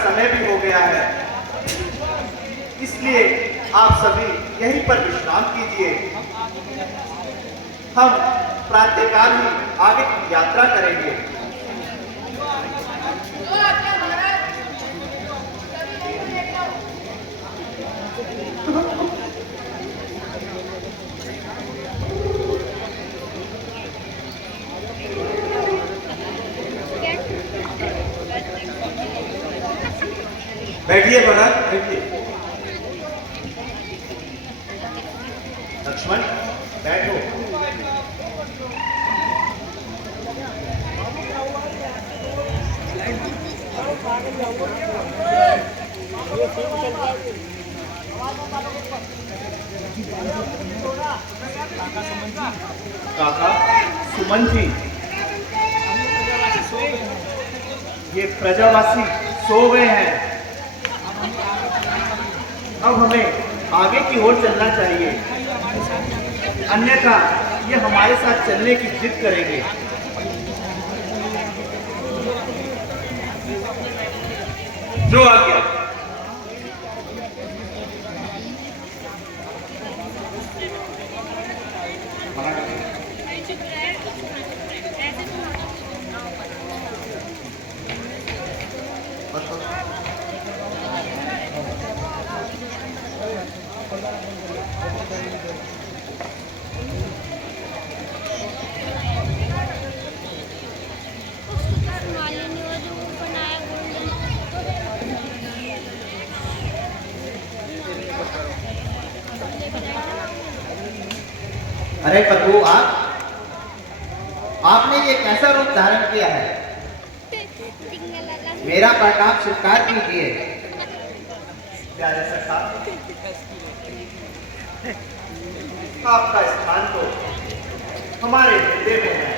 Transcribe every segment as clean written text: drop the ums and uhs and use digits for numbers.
समय भी हो गया है, इसलिए आप सभी यहीं पर विश्राम कीजिए। हम प्रातःकाल ही आगे की यात्रा करेंगे। बैठिए महाराज, बैठिए। लक्ष्मण, बैठो। काका सुमन जी, ये प्रजावासी सो गए हैं। अब हमें आगे की ओर चलना चाहिए, अन्यथा ये हमारे साथ चलने की जिद करेंगे। जो आज्ञा। अरे प्रभु, आपने ये कैसा रूप धारण किया है? मेरा प्रणाम स्वीकार कीजिए। प्यारे सखा, आपका स्थान तो हमारे हृदय में है।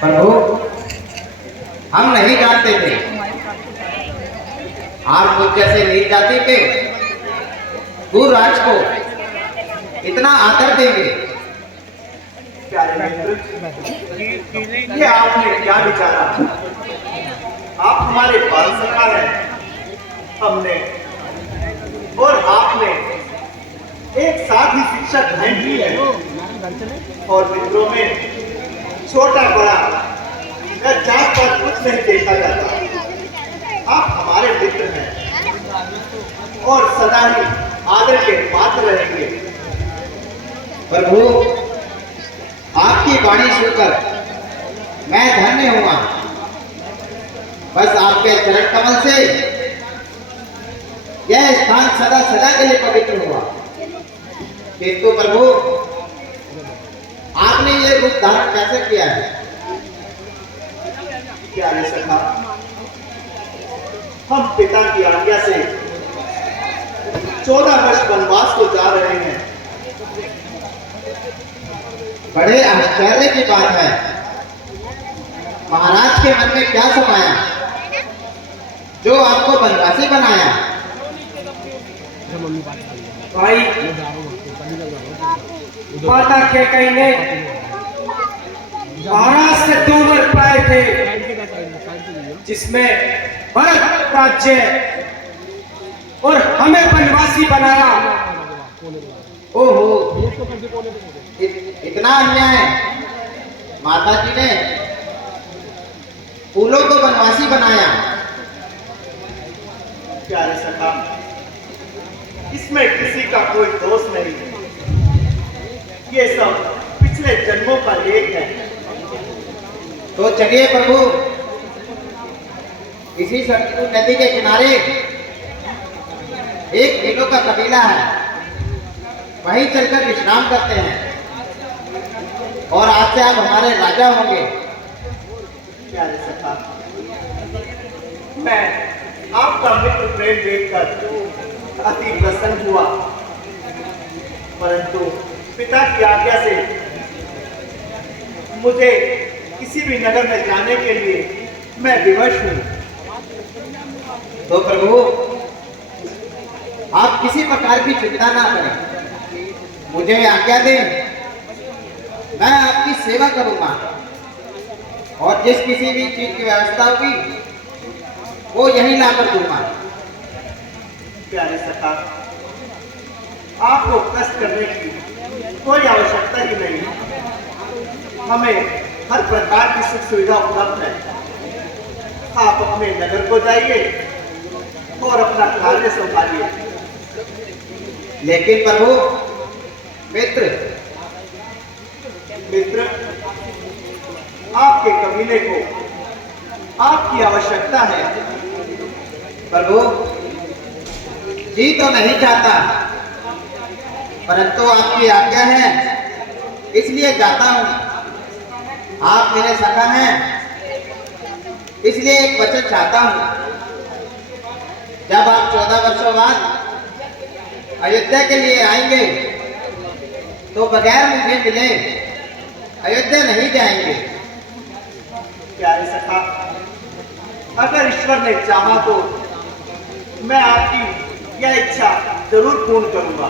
प्रभु, हम नहीं जानते थे आप मुझ जैसे नीच जाति के गुरुराज को इतना आदर देंगे। प्यारे मित्र, ये आपने क्या विचारा? आप हमारे बाल सखा हैं। हमने और आपने एक साथ ही शिक्षा ग्रहण की है, और मित्रों में छोटा बड़ा या जात पात कुछ नहीं देखा जाता। आप हमारे मित्र हैं और सदा ही आदर के पात्र रहेंगे। प्रभु, आपकी वाणी सुनकर मैं धन्य हुआ। बस आपके चरण कमल से यह स्थान सदा सदा के लिए पवित्र हुआ। किंतु प्रभु, आपने ये रूप धारण कैसे किया है? प्यारे सखा, हम पिता की आज्ञा से 14 वर्ष वनवास को जा रहे हैं। बड़े आश्चर्य की बात है, महाराज के मन में क्या समाया जो आपको वनवासी बनाया? भाई, माता के कहने महाराज से 2 वर पाए थे, जिसमें भरत राज्य और हमें वनवासी बनाया। ओहो, इतना अन्याय! माता जी ने फूलों को वनवासी बनाया। प्यारे सखा, इसमें किसी का कोई दोष नहीं। ये सब पिछले जन्मों का लेख है। तो चलिए प्रभु, इसी सरयू नदी के किनारे एक भीलों का कबीला है, वहीं चलकर विश्राम करते हैं और आज से आप हमारे राजा होंगे। प्यारे सखा, मैं आपका मित्र प्रेम देखकर अति प्रसन्न हुआ, परंतु पिता की आज्ञा से मुझे किसी भी नगर में जाने के लिए मैं विवश हूँ। तो प्रभु, आप किसी प्रकार की चिंता ना करें, मुझे आज्ञा दें मैं आपकी सेवा करूंगा और जिस किसी भी चीज की व्यवस्था होगी वो यहीं लाकर दूंगा। प्यारे सरकार, आपको कष्ट करने की कोई आवश्यकता ही नहीं। हमें हर प्रकार की सुख सुविधा उपलब्ध है। आप अपने नगर को जाइए और अपना कार्य संभालिए। लेकिन प्रभु मित्र मित्र, आपके कबीले को आपकी आवश्यकता है। प्रभु जी तो नहीं चाहता, परंतु आपकी आज्ञा है इसलिए जाता हूं। आप मेरे सखा हैं इसलिए एक वचन चाहता हूं। जब आप 14 वर्षों बाद अयोध्या के लिए आएंगे तो बगैर मुझे मिले अयोध्या नहीं जाएंगे। प्यारे सखा, अगर ईश्वर ने चाहा तो मैं आपकी यह इच्छा जरूर पूर्ण करूंगा।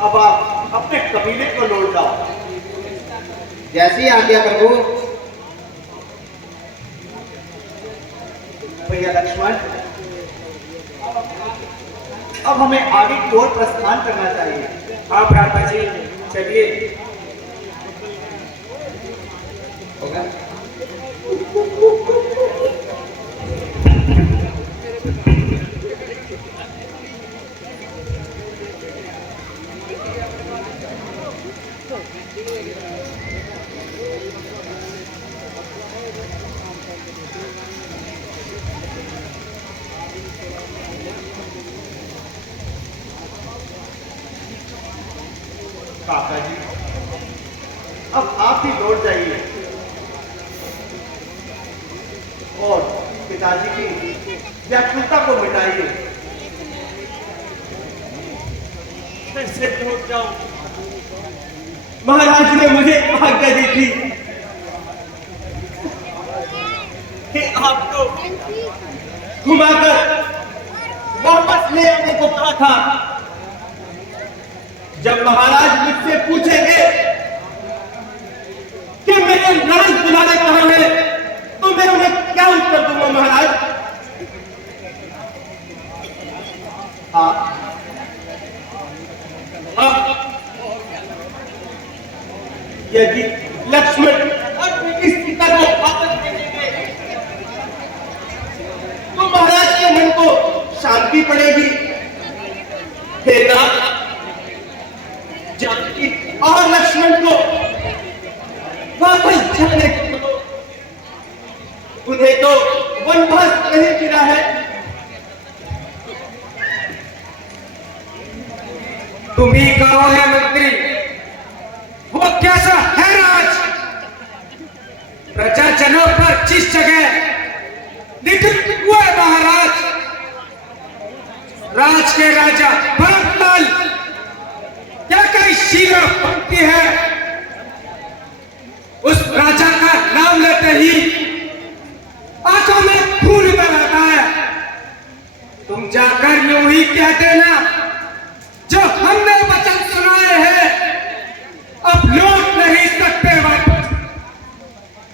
अब आप अपने कबीले को लौट जाओ। जैसी आज्ञा प्रभु। भैया लक्ष्मण, अब हमें आगे की ओर प्रस्थान करना चाहिए। हाँ भ्राता जी, चलिए। होगा काका जी, अब आप ही लौट जाइए और पिताजी की व्याकुलता को मिटाइए। कैसे लौट जाऊं? महाराज ने मुझे आज्ञा दी थी कि आपको घुमाकर वापस ले आने को कहा था। जब महाराज मुझसे पूछेंगे कि मेरे नाम बुलाने कहां है, तो मैं उन्हें क्या उत्तर दूंगा महाराज? हाँ, अब यदि लक्ष्मण अपनी सीता को वापस भेजेंगे तो महाराज के मन को शांति पड़ेगी। हे नाथ, जानकी और लक्ष्मण को वापस जाने को, उन्हें तो वनवास नहीं मिला है। तुम ही कहो है मंत्री, वो कैसा है राज? प्रजाजनों पर जिस जगह निकट हुआ महाराज, राज के राजा भरतलाल क्या कई सीमा पंक्ति है? उस राजा का नाम लेते ही आंखों में खून बह आता है। तुम जाकर यूं ही कह देना, जो हमने वचन सुनाए हैं अब लौट नहीं सकते वापस।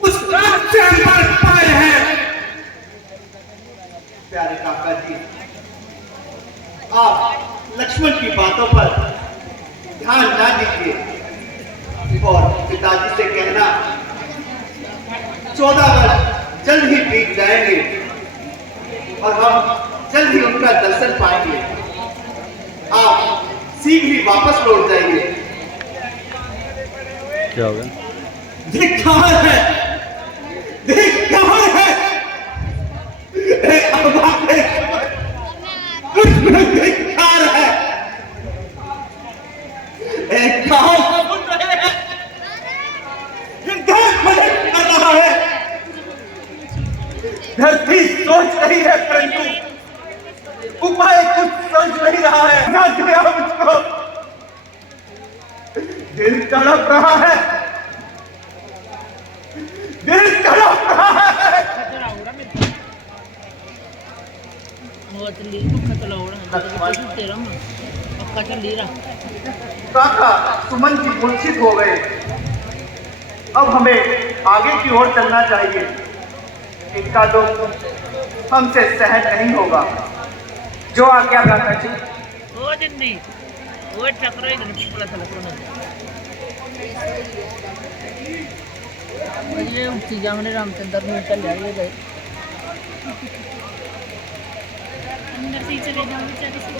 उस राज से हम मर पाए हैं। प्यारे काका जी, आप लक्ष्मण की बातों पर ध्यान ना दीजिए और पिताजी से कहना 14 वर्ष जल्द ही बीत जाएंगे और हम जल्द ही उनका दर्शन पाएंगे। आप शीघ्र ही वापस लौट जाइए। क्या होगा? धिक्कार है, धिक्कार है। उसमें धिक्कार है। एक गांव सुन रहे हैं, कर रहा है। धरती सोच रही है परंतु उपाय कुछ सोच नहीं रहा है। ना दिया मुझको, दिल तड़प रहा है, दिल तड़प रहा है। वो तो ली पक्का चलाओ ना, पक्का चल ली रहा। काका सुमन की मूर्छित हो गए। अब हमें आगे की ओर चलना चाहिए। इनका दुख हमसे सहन नहीं होगा। जो आज्ञा भ्राता जी। ओ जिंदी वो ठकरे गणपति ये उठी जामने रामचंद्र ने चल जाए गए अंदर से ही चले जाओ बेचारे से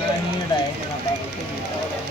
नहीं डायरेक्ट